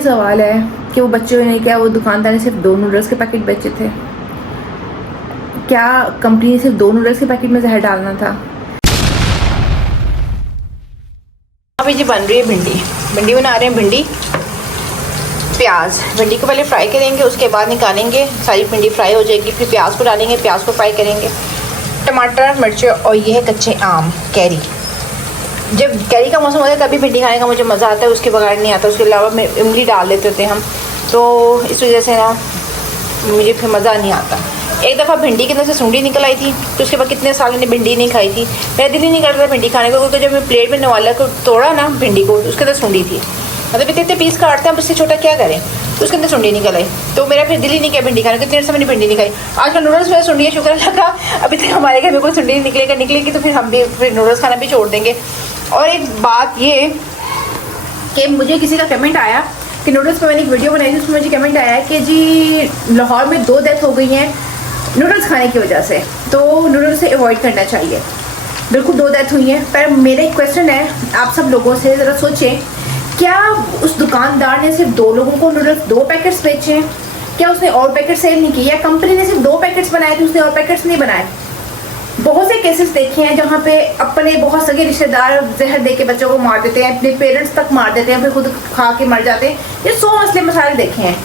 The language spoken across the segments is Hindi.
ये सवाल है कि वो बच्चों ने क्या वो दुकानदार ने सिर्फ 2 नूडल्स के पैकेट बेचे थे? क्या कंपनी ने सिर्फ 2 नूडल्स के पैकेट में जहर डालना था? अभी जी बन रही है भिंडी बना रहे हैं। भिंडी प्याज, भिंडी को पहले फ्राई करेंगे, उसके बाद निकालेंगे, सारी भिंडी फ्राई हो जाएगी, फिर प्याज को डालेंगे, प्याज को फ्राई करेंगे, टमाटर, मिर्च और ये है कच्चे आम, कैरी। जब कैरी का मौसम होता है तभी भिंडी खाने का मुझे मज़ा आता है, उसके बगैर नहीं आता। उसके अलावा इमली डाल लेते थे हम, तो इस वजह से ना मुझे फिर मज़ा नहीं आता। एक दफ़ा भिंडी के अंदर से सुंडी निकल आई थी, तो उसके बाद कितने साल मैंने भिंडी नहीं खाई थी। मेरा दिल ही नहीं करता भिंडी खाने को, क्योंकि जब मैं प्लेट में नवाला को तोड़ा ना भिंडी को, उसके अंदर सुंडी थी। मतलब इतने पीस काटते हैं, अब इससे छोटा क्या करें, तो उसके अंदर सुंडी निकल आई, तो मेरा फिर दिल ही नहीं किया भिंडी खाने को। इतने से मैंने भिंडी नहीं खाई। आज का नूडल्स में सुंडी है, शुक्र लगा अभी तक हमारे घर में कोई सुंडी नहीं निकलेगी तो फिर हम भी फिर नूडल्स खाना भी छोड़ देंगे। और एक बात ये कि मुझे किसी का कमेंट आया कि नूडल्स पर मैंने एक वीडियो बनाई थी, उसमें मुझे कमेंट आया कि जी लाहौर में 2 डेथ हो गई हैं नूडल्स खाने की वजह से, तो नूडल्स से अवॉइड करना चाहिए। बिल्कुल 2 डेथ हुई हैं, पर मेरा एक क्वेश्चन है आप सब लोगों से, ज़रा सोचें, क्या उस दुकानदार ने सिर्फ 2 लोगों को नूडल्स 2 पैकेट्स बेचे हैं? क्या उसने और पैकेट सेल नहीं किए? या कंपनी ने सिर्फ 2 पैकेट्स बनाए थे, उसने और पैकेट्स नहीं बनाए? बहुत से केसेस देखे हैं जहाँ पे अपने बहुत सगे रिश्तेदार जहर दे के बच्चों को मार देते हैं, अपने पेरेंट्स तक मार देते हैं, फिर खुद खा के मर जाते हैं। ये 100 मसले मसाले देखे हैं।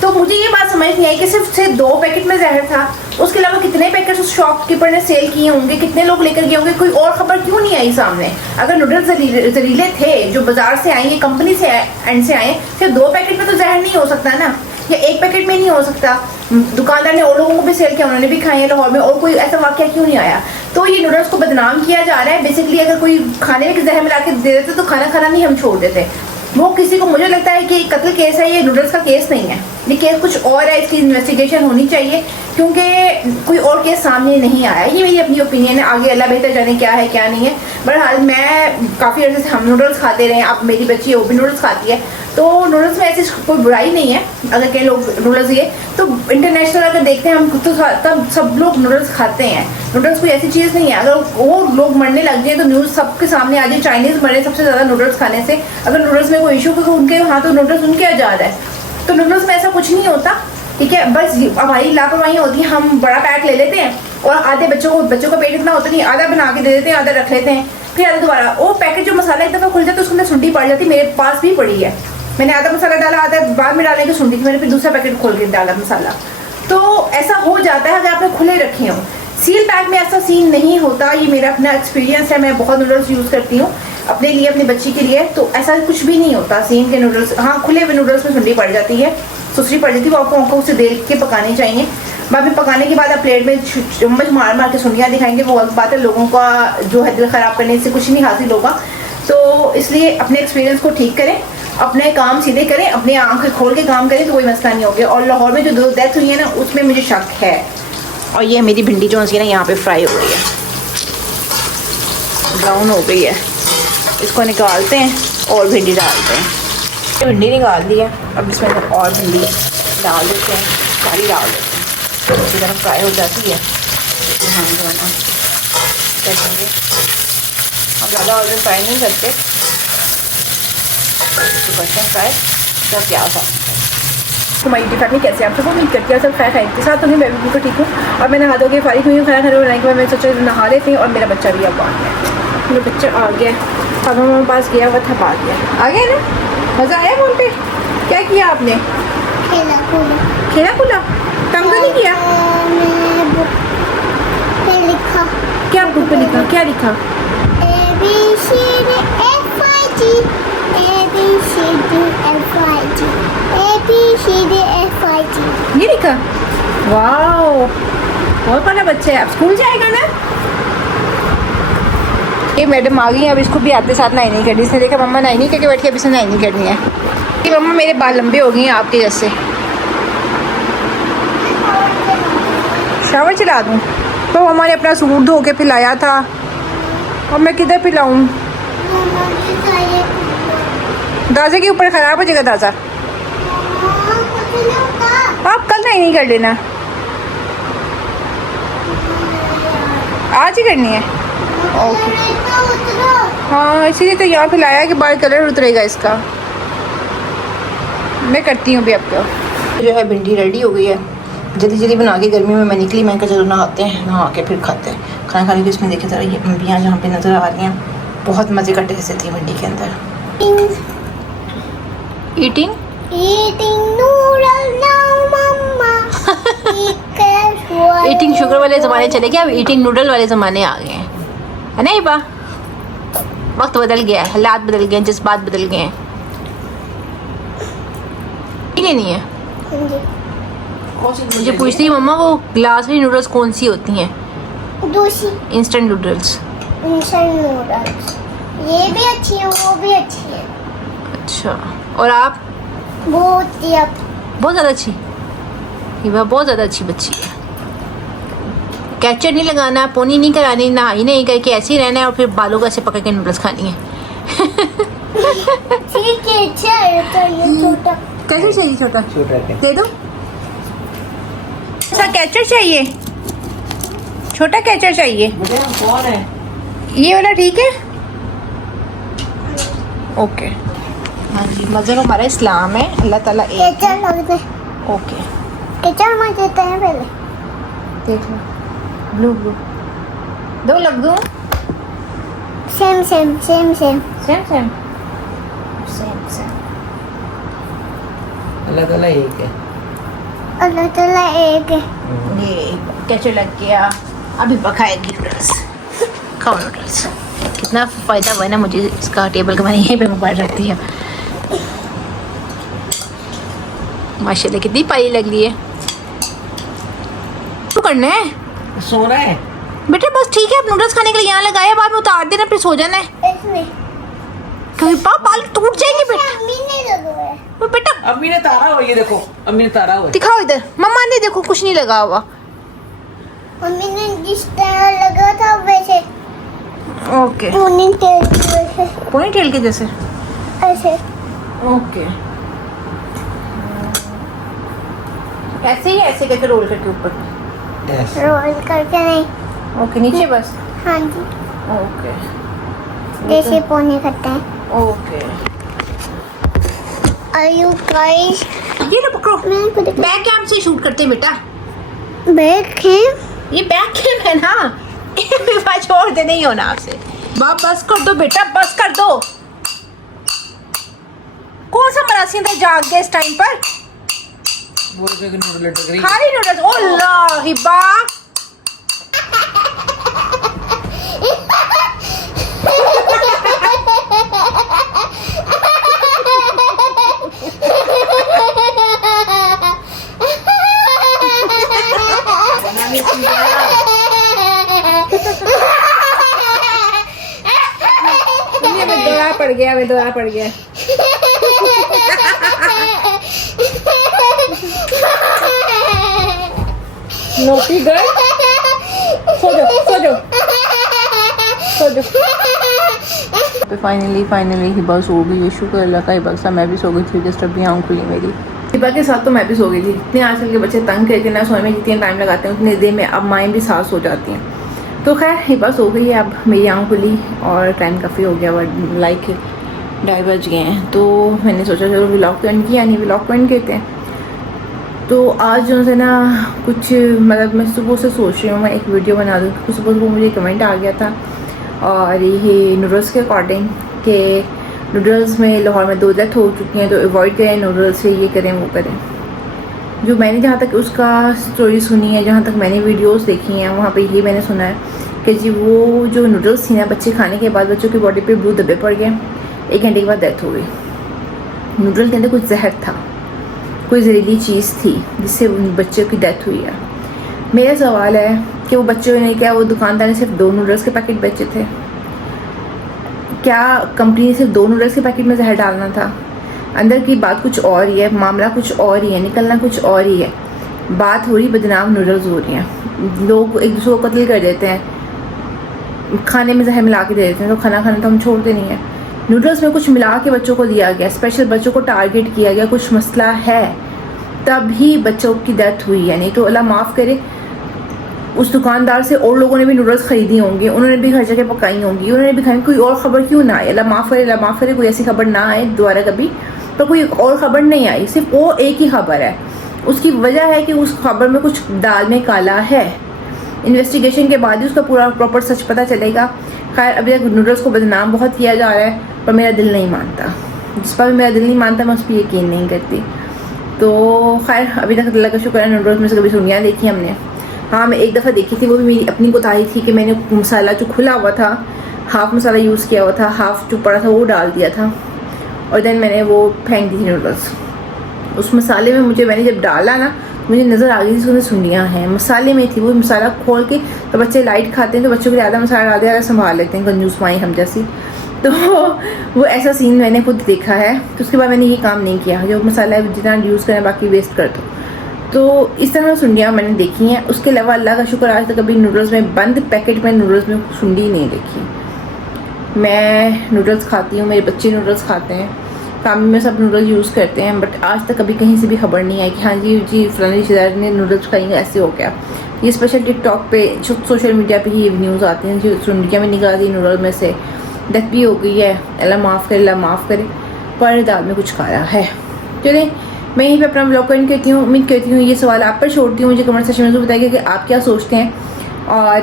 तो मुझे ये बात समझ नहीं आई कि सिर्फ 2 पैकेट में जहर था, उसके अलावा कितने पैकेट उस शॉपकीपर ने सेल किए होंगे, कितने लोग लेकर गए होंगे, कोई और खबर क्यों नहीं आई सामने? अगर नूडल्स जहरीले थे जो बाजार से आए, ये कंपनी से एंड से आए, सिर्फ 2 पैकेट में तो जहर नहीं हो सकता ना, या 1 पैकेट में नहीं हो सकता। दुकानदार ने और लोगों को भी सेल किया, उन्होंने भी खाए हैं लाहौर में, और कोई ऐसा वाकया क्यों नहीं आया? तो ये नूडल्स को बदनाम किया जा रहा है। बेसिकली अगर कोई खाने में जहर मिला के दे देते तो खाना खाना नहीं हम छोड़ देते। वो किसी को, मुझे लगता है कि कत्ल केस है, ये नूडल्स का केस नहीं है, ये केस कुछ और है, इसकी इन्वेस्टिगेशन होनी चाहिए, क्योंकि कोई और केस सामने नहीं आया। ये मेरी अपनी ओपिनियन है, आगे अल्लाह बेहतर जाने क्या है क्या नहीं है। बहरहाल मैं काफ़ी अर्से से हम नूडल्स खाते रहे, अब मेरी बच्ची है वो भी नूडल्स खाती है, तो नूडल्स में ऐसी कोई बुराई नहीं है। अगर कई लोग नूडल्स ये तो इंटरनेशनल अगर देखते हैं हम तो तब सब लोग नूडल्स खाते हैं। नूडल्स कोई ऐसी चीज़ नहीं है, अगर वो लोग मरने लग जाए तो न्यूज़ सबके सामने आ जाए, चाइनीज़ मरे सबसे ज़्यादा नूडल्स खाने से। अगर नूडल्स में कोई इशू तो उनके हाँ तो नूडल्स उनके आज़ाद है, तो नूडल्स में ऐसा कुछ नहीं होता, ठीक है। बस हमारी लापरवाही होती है, हम बड़ा पैक ले लेते हैं और आधे बच्चों का पेट इतना होता नहीं, आधा बना के दे देते हैं, आधा रख लेते हैं, फिर आधा दोबारा वो पैकेट जो मसाला एक दफ़ा खुल जाता है उसके अंदर सुंडी पड़ जाती है। मेरे पास भी पड़ी है, मैंने आधा मसाला डाला, आधा बाद में डालने की सुंडी थी, मैंने फिर दूसरा पैकेट खोल के डाला मसाला। तो ऐसा हो जाता है अगर आपने खुले रखे हों। सील पैक में ऐसा सीन नहीं होता, ये मेरा अपना एक्सपीरियंस है। मैं बहुत नूडल्स यूज़ करती हूँ अपने लिए, अपनी बच्ची के लिए, तो ऐसा कुछ भी नहीं होता सील के नूडल्स। हाँ, खुले हुए नूडल्स में सुंडी पड़ जाती है, सुसरी पड़ जाती है, वो आपको उसे देख के पकाने चाहिए। बाद में पकाने के बाद आप प्लेट में चम्मच मार मार के सुंडियाँ दिखाएंगे, वो अलग बात है, लोगों का जो है दिल ख़राब करने से कुछ नहीं हासिल होगा। तो इसलिए अपने एक्सपीरियंस को ठीक करें, अपने काम सीधे करें, अपने आंखें खोल के काम करें, तो कोई मसला नहीं होगा। और लाहौर में जो 2 डेथ हुई है ना, उसमें मुझे शक है। और ये मेरी भिंडी जो है ना यहाँ पे फ्राई हो गई है, ब्राउन हो गई है, इसको निकालते हैं और भिंडी डालते हैं। भिंडी निकाल दी है, अब इसमें और भिंडी डाल देते हैं, सारी डाल देते हैं, अच्छी तरह फ्राई हो जाती है। तो हम जो है ना कर देंगे, हम ज़्यादा ऑयल फ्राई नहीं करते, तो करते हैं फ्राई, तो प्याज आता है। हमारी डिफाइट कैसे आप सबको उम्मीद करती है सब खैर खैर के साथ होंगे। मैं भी बिल्कुल ठीक हूँ और मैंने हाथों के फारिग हुई हूँ, खाना खाने बनाने के बाद मैंने सोचा नहा लेते हैं। और मेरा बच्चा भी अब आ गया, मेरा बच्चा आ गया, अब हमारे पास गया हुआ था, आ गया, आ गया ना। मज़ा आया फोन पे? क्या किया आपने? खेला खुला, तंग तो नहीं किया? लिखा। क्या बुक पे लिखा, क्या लिखा? ये लिखा? वाओ, बहुत बड़ा बच्चा है, अब स्कूल जाएगा ना। ये मैडम आ गई है, अब इसको भी आते साथ नाई नहीं करनी। इसने देखा मम्मा नाई नहीं करके बैठ के, अब इसने नाई नहीं करनी है। कि मम्मा मेरे बाल लंबे हो गए हैं आपके जैसे, शावर चला दूँ? तो मम्मा ने अपना सूट धो के पिलाया था, और मैं किधर पिलाऊँ? दाजा के ऊपर ख़राब हो जाएगा दाजा। आप कल नहीं कर लेना, आज ही करनी है। ओके, हाँ इसीलिए तो यहाँ पे लाया कि बाल कलर उतरेगा इसका। मैं करती हूँ अभी आपको। जो है भिंडी रेडी हो गई है, जल्दी जल्दी बना के गर्मी में मैं निकली, मैं कहा चलो नहाते हैं, नहा के फिर खाते हैं। खाना खाने के इसमें देखे ज़रा ये अम्बियाँ जहाँ पे नज़र आ रही हैं, बहुत मज़े का टेस्ट देती है भिंडी के अंदर। ईटिंग ईटिंग शुगर वाले ज़माने चले गए, अब ईटिंग नूडल वाले ज़माने आ गए हैं, है ना बा? वक्त बदल गया है, हालात बदल गए हैं, जज्बात बदल गए हैं। ये नहीं है मुझे पूछती है मम्मा वो ग्लास वाली नूडल्स कौन सी होती हैं? दूसरी इंस्टेंट नूडल्स। इंस्टेंट नूडल्स ये भी अच्छी है, वो भी अच्छी है। अच्छा, और आप? बहुत ही बहुत ज़्यादा अच्छी, ये बहुत ज़्यादा अच्छी बच्ची है। कैचर नहीं लगाना, पोनी नहीं करानी, नहाई नहीं करके ऐसे ही रहना है और फिर बालों को ऐसे पकड़ के नूडल्स खानी है। ठीक है, चाहिए छोटा। कैचर चाहिए? छोटा दे दो। ऐसा कैचर चाहिए, छोटा कैचर चाहिए। कौन है? ये वाला ठीक है, ओके। हाँ जी, मज़हब हमारा इस्लाम है, अल्लाह ताला एक है। केचर लग दे, ओके केचर मैं देते हैं पहले। देख लो, ब्लू ब्लू दो लग दूँ? Same same same same same same same same. Allah ताला एक है। अल्लाह ताला एक है। ये कैसे लग गया, अभी पकाएगी नूडल्स। खाओ नूडल्स। कितना फ़ायदा हुआ है ना मुझे इसका, टेबल का मैंने यहीं पे मोबाइल रख दिया। माशाल्लाह कितनी पाई लग रही है। तो करना है सो रहा है बेटा, बस ठीक है। अब नूडल्स खाने के लिए यहाँ लगाया, बाद में उतार देना, फिर सो जाना है। इसमें क्योंकि बाल टूट जाएंगे बेटा। अम्मी ने लगाया है। वो बेटा अम्मी ने तारा हो, ये देखो अम्मी ने तारा हो। दिखाओ इधर, मम्मा ने देखो कुछ नहीं लगा हुआ। अम्मी ने जिस तरह लगा था वैसे ओके, पोनी टेल की वैसे पोनी टेल के जैसे। ऐसे ओके, ऐसे ही ऐसे करके रोल करके ऊपर। रोल करके नहीं। ओके, नीचे बस। हाँ जी, ओके जैसे पोनी करते हैं। Okay, Are you guys? ये लो पकड़ो। मैं खुद बैक कैम से शूट करते हैं बेटा, बैग है। ये बैक कैम है ना। विवाह छोड़ दे, नहीं होना आपसे। बस कर दो बेटा, बस कर दो। कौन सा मरासी था जाग गया इस टाइम पर? वो जो नूडल लटक रही है। खाली नूडल्स। ओ ला हिबा, हमें दौरा पड़ गया, हमें दौरा पड़ गया। नोटी गर्ल, सो जाओ सो जाओ सो जाओ। फाइनली हिबा सो गई है, शुक्र अल्लाह का। हिबा के साथ मैं भी सो गई थी, जस्ट अभी आँख खुली मेरी। हिबा के साथ तो मैं भी सो गई थी। इतने आजकल के बच्चे तंग करके ना सोने में जितने टाइम लगाते हैं उतनी देर में अब माएँ भी साथ सो जाती हैं। तो खैर हिबा सो गई है, अब मेरी आँख खुली और टाइम काफ़ी हो गया, लाइक 2:30 बज गए हैं। तो मैंने सोचा चलो व्लॉग तो एंड किया नहीं, व्लॉग को एंड कहते हैं। तो आज जो है ना कुछ मतलब मैं सुबह से सोच रही हूँ मैं एक वीडियो बना दूँ। तो सुबह सुबह मुझे कमेंट आ गया था और ये नूडल्स के अकॉर्डिंग कि नूडल्स में लाहौर में 2 डेथ हो चुकी हैं, तो अवॉइड करें नूडल्स से, ये करें वो करें। जो मैंने जहाँ तक उसका स्टोरी सुनी है, जहाँ तक मैंने वीडियोस देखी हैं, वहाँ पे ये मैंने सुना है कि जी वो जो नूडल्स थी ना, बच्चे खाने के बाद बच्चों की बॉडी पे ब्लू धब्बे पड़ गए, 1 घंटे के बाद डेथ हो गई। नूडल के अंदर कुछ जहर था, कोई जहरीली चीज़ थी जिससे बच्चे की डेथ हुई है। मेरा सवाल है कि वो बच्चों ने क्या, वो दुकानदार ने सिर्फ 2 नूडल्स के पैकेट बेचे थे? क्या कंपनी ने सिर्फ 2 नूडल्स के पैकेट में जहर डालना था? अंदर की बात कुछ और ही है, मामला कुछ और ही है, निकलना कुछ और ही है। बात हो रही बदनाम नूडल्स हो रही हैं, लोग एक दूसरे को कत्ल कर देते हैं, खाने में जहर मिला के दे देते हैं, तो खाना खाना तो हम छोड़ते नहीं हैं। नूडल्स में कुछ मिला के बच्चों को दिया गया, स्पेशल बच्चों को टारगेट किया गया, कुछ मसला है तभी बच्चों की डेथ हुई है। नहीं तो अल्लाह माफ़ करे उस दुकानदार से और लोगों ने भी नूडल्स खरीदी होंगी, उन्होंने भी हर जगह पकाई होंगी, उन्होंने भी खाई, कोई और ख़बर क्यों ना आए। अल्लाह माफ़ करे, अल्लाह माफ़ करे, कोई ऐसी खबर ना आए दोबारा कभी पर कोई और ख़बर नहीं आई, सिर्फ वो एक ही खबर है। उसकी वजह है कि उस खबर में कुछ दाल में काला है। इन्वेस्टिगेशन के बाद ही उसका पूरा प्रॉपर सच पता चलेगा। खैर अभी तक नूडल्स को बदनाम बहुत किया जा रहा है, पर मेरा दिल नहीं मानता। जिस पर भी मेरा दिल नहीं मानता मैं उस पर यकीन नहीं करती। तो खैर अभी तक अल्लाह का शुक्र है नूडल्स में से कभी सुनिया देखी हमने। हाँ मैं एक दफ़ा देखी थी, वो भी मेरी अपनी कोताही थी कि मैंने मसाला जो खुला हुआ था, हाफ़ मसाला यूज़ किया हुआ था, हाफ़ जो पड़ा था वो डाल दिया था और देन मैंने वो फेंक दी थी नूडल्स। उस मसाले में मैंने जब डाला ना, मुझे नज़र आ गई थी उसमें सुंडियाँ हैं, मसाले में थी। वो मसाला खोल के तो बच्चे लाइट खाते हैं तो बच्चों को ज़्यादा मसाला डाल दिया, ज़्यादा संभाल लेते हैं, कंजूस माई हम जैसी। तो वो ऐसा सीन मैंने खुद देखा है। तो उसके बाद मैंने ये काम नहीं किया, जो मसाला जितना यूज़ करें बाकी वेस्ट कर दो। तो इस तरह सुंडियाँ मैंने देखी हैं। उसके अलावा अल्लाह का शुक्र आज तक कभी नूडल्स में बंद पैकेट में नूडल्स में सुंडी नहीं देखी। मैं नूडल्स खाती हूँ, मेरे बच्चे नूडल्स खाते हैं, फैमिली में सब नूडल्स यूज़ करते हैं, बट आज तक कभी कहीं से भी खबर नहीं आई कि हाँ जी फलानी रिश्तेदार ने नूडल्स खाएंगे ऐसे हो गया। ये स्पेशल टिकटॉक पे सोशल मीडिया पे ही ये न्यूज़ आती हैं, जो सुंडियाँ भी निकाल दी नूडल में से, डेथ भी हो गई है, अल्लाह माफ़ करे, अल्लाह माफ़ करे, पर दाल में कुछ खाया है। चलिए मैं यहीं पे अपना ब्लॉग एंड करती हूँ। उम्मीद करती हूँ ये सवाल आप पर छोड़ती हूँ, मुझे कमेंट सेक्शन में ज़रूर बताइए कि आप क्या सोचते हैं और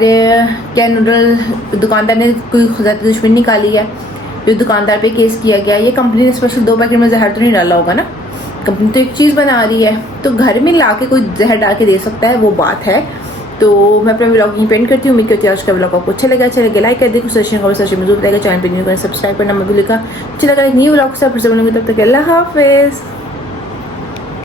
क्या नूडल दुकानदार ने कोई ज़्यादा दुश्मनी निकाली है जो दुकानदार पे केस किया गया। ये कंपनी ने स्पेशल 2 पैकेट में जहर तो नहीं डाला होगा ना, कंपनी तो एक चीज़ बना रही है, तो घर में ला के कोई जहर डाल के दे सकता है, वो बात है। तो मैं अपना ब्लॉग यहीं पेंट करती हूँ। उम्मीद करती हूँ आज का ब्लॉग आपको अच्छा लगा लाइक कर दे, कुछ सेशन को सेशन में जरूर बताएगा, चैनल पर न्यू करें, सब्सक्राइब करना मत भूलिएगा। चला एक न्यू ब्लॉग से फिर से बनूंगी, तब तक अल्लाह हाफिज़।